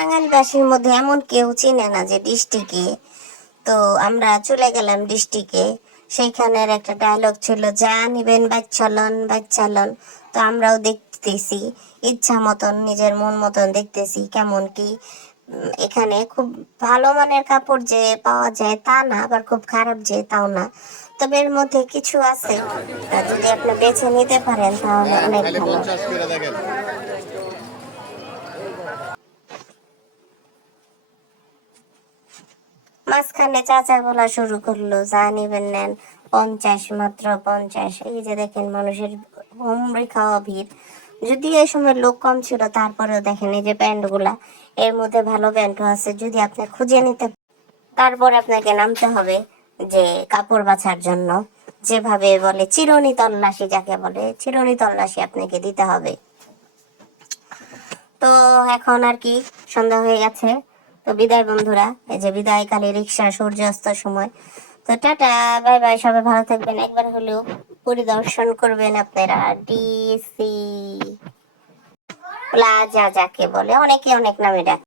টাঙ্গাইলবাসীর মধ্যে এমন কেউ চিনে না যে ডিস্ট্রিক্টে। তো আমরা চলে গেলাম ডিস্ট্রিক্টে। সেইখানের একটা ডায়লগ ছিল, যা নিবেন বাচ্চালন বাচ্চালন। তো আমরাও দেখতেছি ইচ্ছা মতন, নিজের মন মতন দেখতেছি কেমন কি। এখানে খুব ভালো মানের কাপড় যে পাওয়া যায় তা না, আবার খুব খারাপ যে তাও না। তবে এর মধ্যে কিছু আছে, যদি আপনি বেছে নিতে পারেন তাহলে অনেক ভালো। মাঝখানে চাচা বলা শুরু করলো, যা নিবেন নেন, 50, মাত্র 50। এই যে দেখেন মানুষের হুমড়ি খাওয়া ভিড়। যদি এই সময় লোক কম ছিল, তারপরেও দেখেন এই যে প্যান্ট গুলা, এর মধ্যে ভালো প্যান্টও আছে যদি আপনি খুঁজে নিতে। তারপর আপনাকে নামতে হবে যে কাপড় বাছার জন্য, যেভাবে বলে চিরুনি তল্লাশি, যাকে বলে চিরুনি তল্লাশি আপনাকে দিতে হবে। তো এখন আর কি সন্ধ্যা হয়ে গেছে। তো বিদায় বন্ধুরা, এই যে বিদায়কালে রিক্সা সূর্যাস্তের সময়। তো টাটা, বাই বাই, সবাই ভালো থাকবেন। একবার হলেও পরিদর্শন করবেন আপনারা ডিসি প্লাজা, যাকে বলে অনেকে অনেক নামে ডাকে।